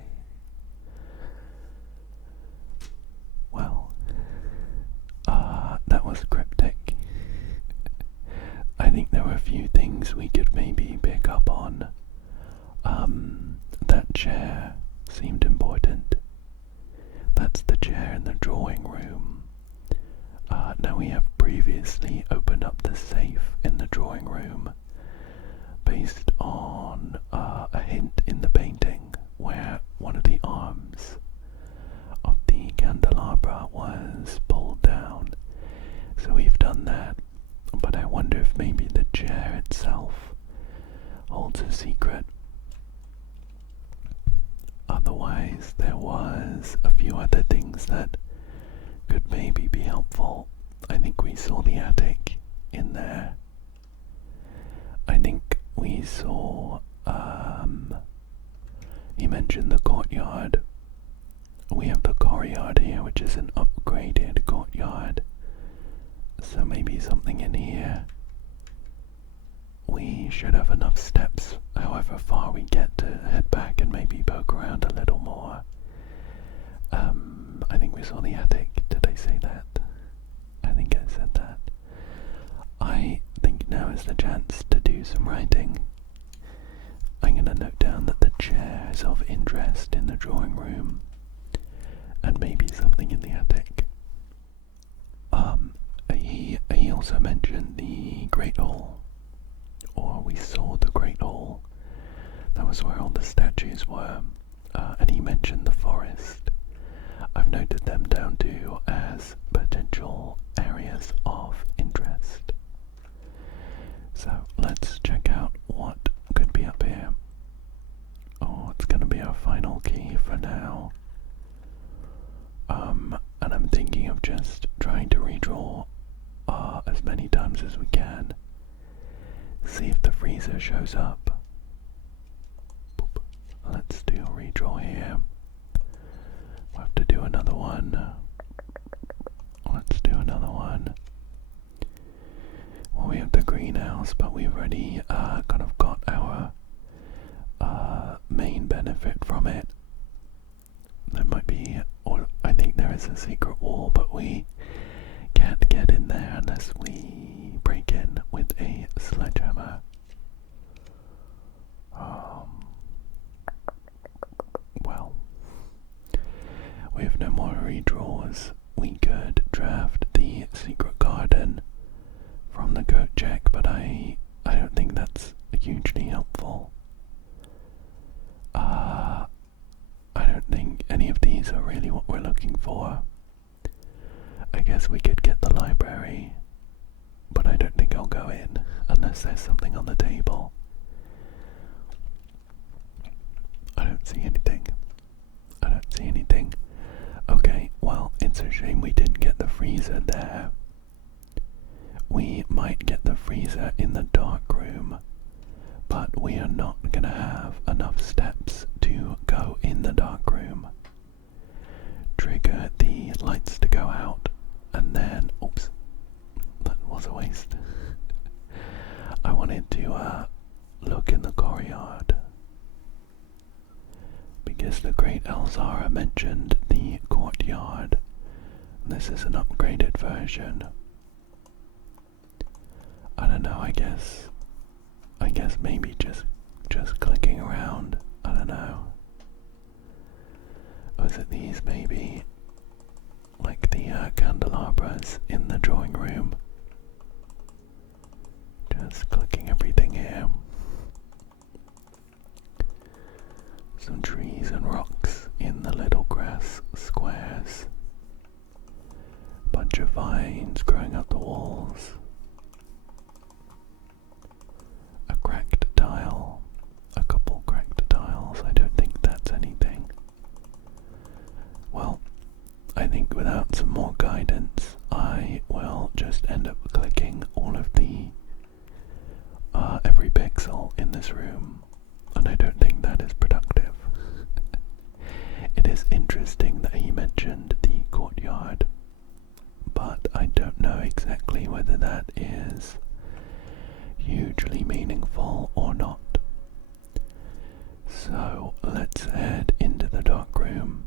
Well, that was cryptic. I think there were a few things we could maybe pick up on. That chair seemed important. That's the chair in the drawing room. Now we have previously opened up the safe in the drawing room based on a hint in the painting where one of the arms of the candelabra was pulled down. So we've done that, but I wonder if maybe the chair itself holds a secret. Otherwise, there was a few other things that could maybe be helpful. I think we saw the attic in there. I think we saw, he mentioned the courtyard. We have the courtyard here, which is an upgraded courtyard. So maybe something in here. We should have enough steps, however far we get, to head back and maybe poke around a little more. I think we saw the attic. Did I say that? I think I said that. I think now is the chance to do some writing. I'm going to note down that the chair is of interest in the drawing room, and maybe something in the attic. He also mentioned the Great Hall, or we saw the Great Hall. That was where all the statues were, and he mentioned the forest. I've noted them down too as potential areas of interest. So let's check out what could be up here. Oh, it's going to be our final key for now. And I'm thinking of just trying to redraw as many times as we can. See if the freezer shows up. Boop. Let's do a redraw here. We'll have to do another one. Let's do another one. already kind of got our main benefit from it. There might be, or I think there is a secret wall, but we can't get in there unless we break in with a sledgehammer. Well, we have no more redraws. We could draft the secret garden from the goat check, but I don't think that's hugely helpful. I don't think any of these are really what we're looking for. I guess we could get the library, but I don't think I'll go in unless there's something on the table. I don't see anything. I don't see anything. Okay, well, it's a shame we didn't get the freezer there. We might get the freezer in the dark room, but we are not gonna have enough steps to go in the dark room. Trigger the lights to go out, and then, oops, that was a waste. I wanted to look in the courtyard, because the great Elzara mentioned the courtyard. This is an upgraded version. I don't know, I guess maybe just clicking around, I don't know. Was it these maybe? Like the candelabras in the drawing room. Just clicking everything here. Some trees and rocks in the little grass squares. Bunch of vines growing up the walls. A cracked tile. A couple cracked tiles. I don't think that's anything. Well, I think without some more guidance, I will just end up clicking all of the every pixel in this room, and I don't think that is productive. It is interesting that he mentioned the courtyard, but I don't know exactly whether that is hugely meaningful or not. So let's head into the dark room.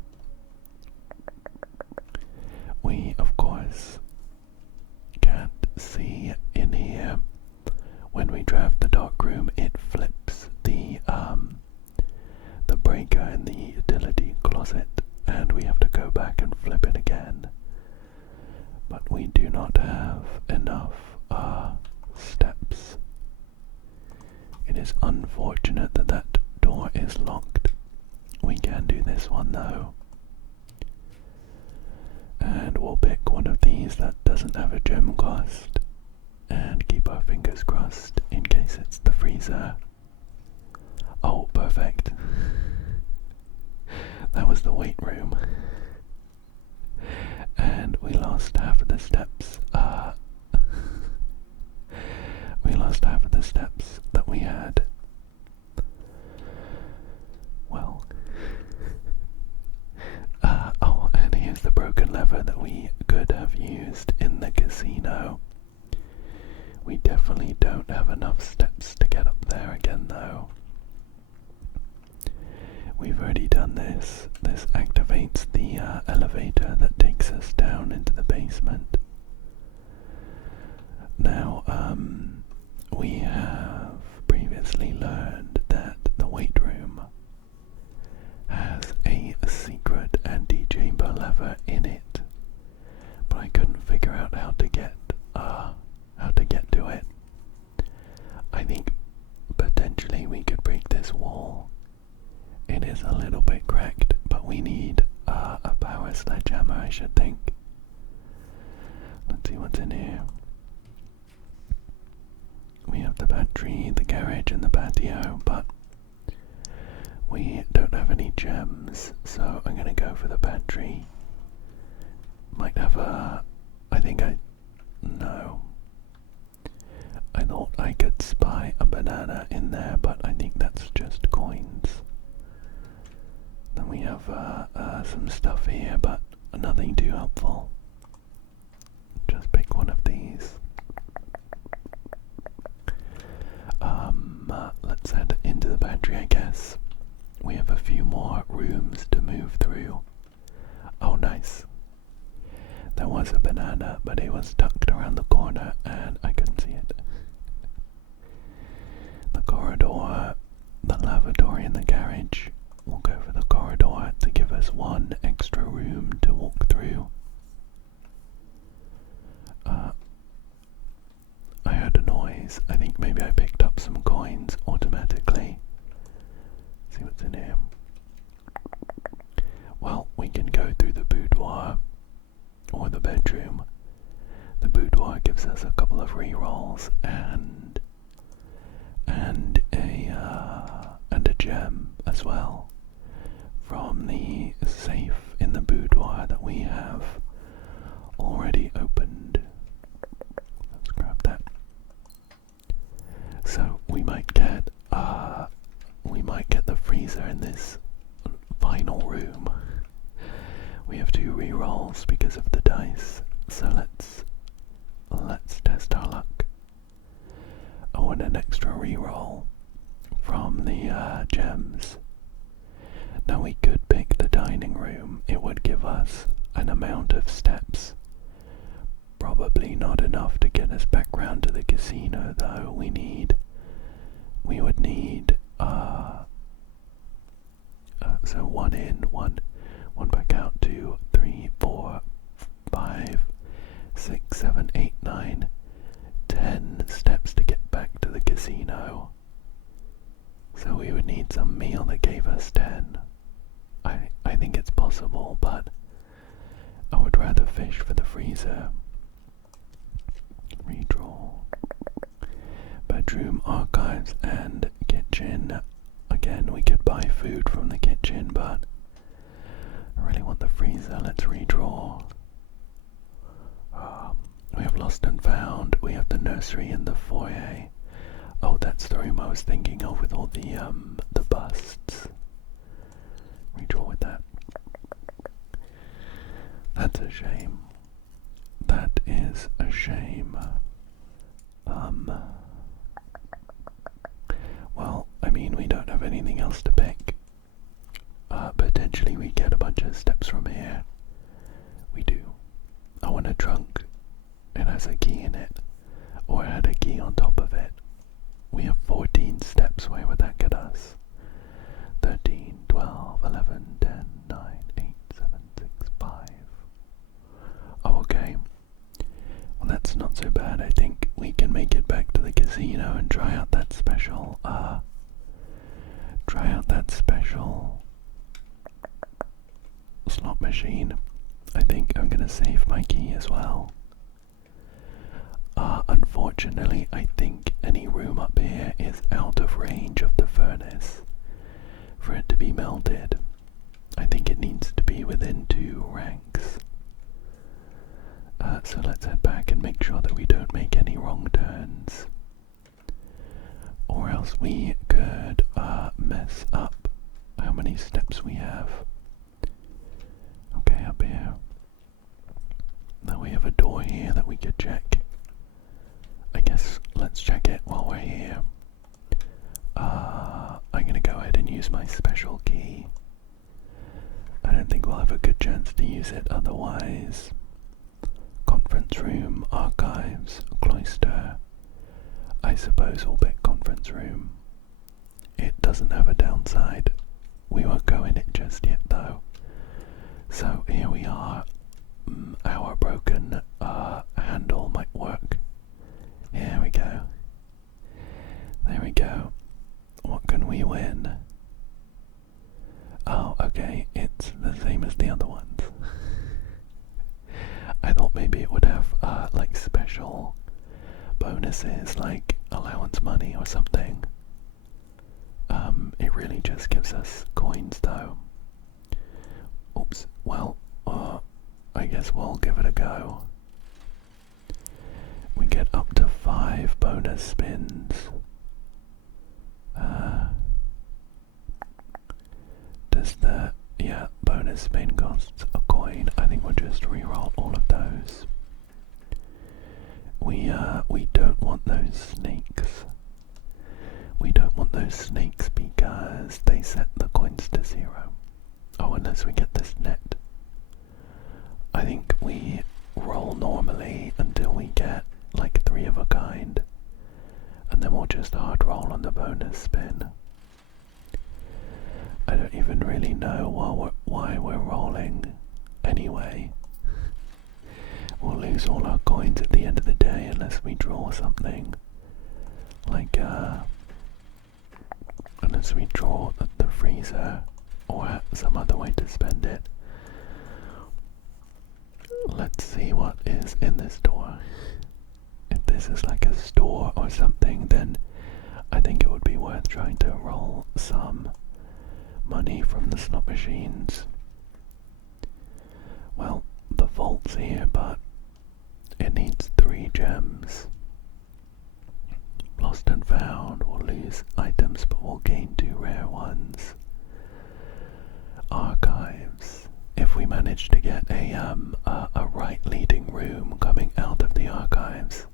We, of course, can't see in here. When we draft the dark room, it flips the breaker in the utility closet, and we have to go back and flip it again. But we do not have enough steps. It is unfortunate that that door is locked. We can do this one though. And we'll pick one of these that doesn't have a gem cost and keep our fingers crossed in case it's the freezer. Oh, perfect. That was the weight room. And we lost half of the steps. We lost half of the steps that we had. Well. Oh, and here's the broken lever that we could have used in the casino. We definitely don't have enough steps to get up there again though. We've already done this. This activates the elevator that takes us down into the basement. Now, we have previously learned that the weight room has a secret anti-chamber lever in it, but I couldn't figure out how to get to it. I think potentially we could break this wall. It is a little bit cracked, but we need a power sledgehammer, I should think. Let's see what's in here. We have the battery, the garage, and the patio, but we don't have any gems, so I'm gonna go for the battery. Might have no. I thought I could spy a banana in there, but I think that's just coins. Then we have some stuff here, but nothing too helpful. Just pick one of these. yes, we have a few more rooms to move through. Oh, nice. There was a banana, but it was tucked around the corner and I couldn't see it. The corridor, the lavatory and the garage. We'll go for the corridor to give us one extra room to walk through. I heard a noise. I think maybe I picked up some coins automatically. Let's see what's in here. Well, we can go through the boudoir or the bedroom. The boudoir gives us a couple of re-rolls and a gem as well from the safe in the boudoir that we have already opened. Let's grab that. So we might get the freezer in this final room. We have 2 re-rolls because of the dice, so let's test our luck. Oh, and an extra re-roll from the gems. Now we could pick the dining room. It would give us an amount of steps. Probably not enough to get us back round to the casino though. We would need so 1 in, 1 back out, 2, 3, 4, 5, 6, 7, 8, 9, 10 steps to get back to the casino. So we would need some meal that gave us 10. I think it's possible, but I would rather fish for the freezer. Redraw. Bedroom, archives, and kitchen. Again, we could buy food from the kitchen, but I really want the freezer. Let's redraw. We have lost and found. We have the nursery and the foyer. Oh, that's the room I was thinking of with all the busts. Redraw with that. That's a shame. That is a shame. Well, I mean, we don't have anything else to pick. Potentially we get a bunch of steps from here. We do. I want a trunk. It has a key in it. Or it had a key on top of it. We have 14 steps. Where would that get us? 13, 12, 11, 10, 9, 8, 7, 6, 5. Oh, okay. Well, that's not so bad. I think we can make it back to the casino and try out that special, slot machine. I think I'm gonna save my key as well. Unfortunately, I think any room up here is out of range of the furnace for it to be melted. I think it needs to be within 2 ranks. So let's head back and make sure that we don't make any wrong turns. Or else we could mess up how many steps we have. Okay, up here. Now we have a door here that we could check. I guess let's check it while we're here. I'm gonna go ahead and use my special key. I don't think we'll have a good chance to use it otherwise. Conference room, archives, cloister. I suppose we'll pick conference room. It doesn't have a downside. We won't go in it just yet though. So here we are. Our broken handle might work. Here we go. There we go. What can we win? Oh, okay, it's the same as the other ones. I thought maybe it would have like special bonuses, like allowance money or something. It really just gives us coins though. Oops, well, I guess we'll give it a go. We get up to 5 bonus spins. Does the bonus spin costs a coin? I think we'll just re-roll all of those. We don't want those snakes. we don't want those snakes because they set the coins to 0. Oh, unless we get this net. I think we roll normally until we get like 3 of a kind, and then we'll just hard roll on the bonus spin. I don't even really know why we're rolling anyway. We'll lose all our coins at the end of the day unless we draw something. Like, unless we draw the freezer or some other way to spend it. Let's see what is in this door. If this is like a store or something, then I think it would be worth trying to roll some money from the slot machines. Well, the vault's here, but it needs 3 gems. Lost and found, we'll lose items, but we'll gain 2 rare ones. Archives. If we manage to get a right leading room coming out of the archives,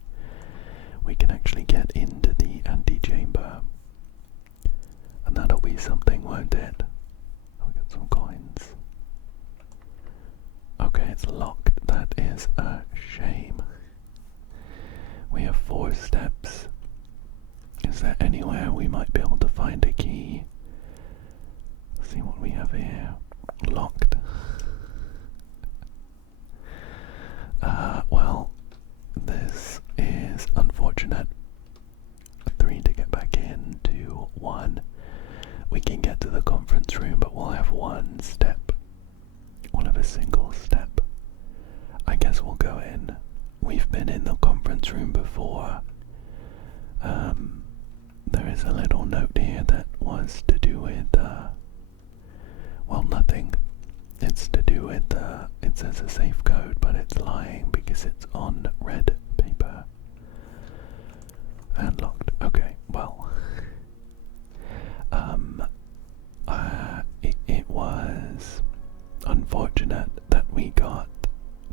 we can actually get into the antechamber. And that'll be something, won't it? I'll get some coins. Okay, it's locked. That is a shame. We have 4 steps. Is there anywhere we might be able to find a key? Let's see what we have here. Locked. Well, this is unfortunate. 3 to get back in, 2, 1. We can get to the conference room, but we'll have 1 step. We'll have a single step. I guess we'll go in. We've been in the conference room before. There is a little note here that was to do with, well, nothing. It's to do with, it says a safe code, but it's lying because it's on red paper. And locked. Okay, well. It was unfortunate that we got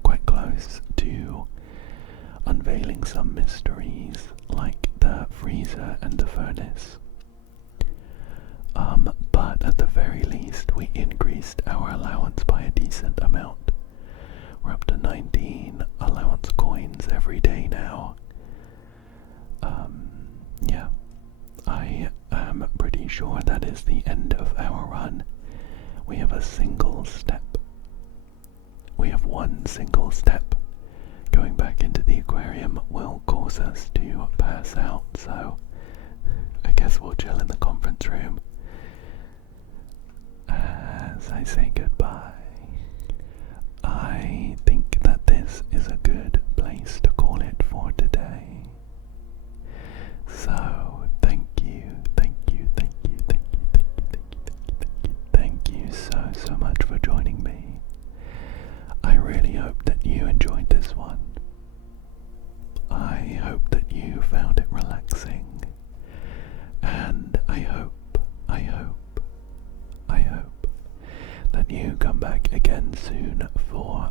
quite close to unveiling some mysteries, like the freezer and the furnace. But at the very least, we increased our allowance by a decent amount. We're up to 19 allowance coins every day now. Yeah, I am pretty sure that is the end of our run. We have a single step. We have 1 single step. Going back into the aquarium will cause us to pass out, so I guess we'll chill in the conference room as I say goodbye. I think that this is a good place to call it for today. So thank you so much for joining me. I really hope that you enjoyed this one. I hope that you found it relaxing, and I hope that you come back again soon for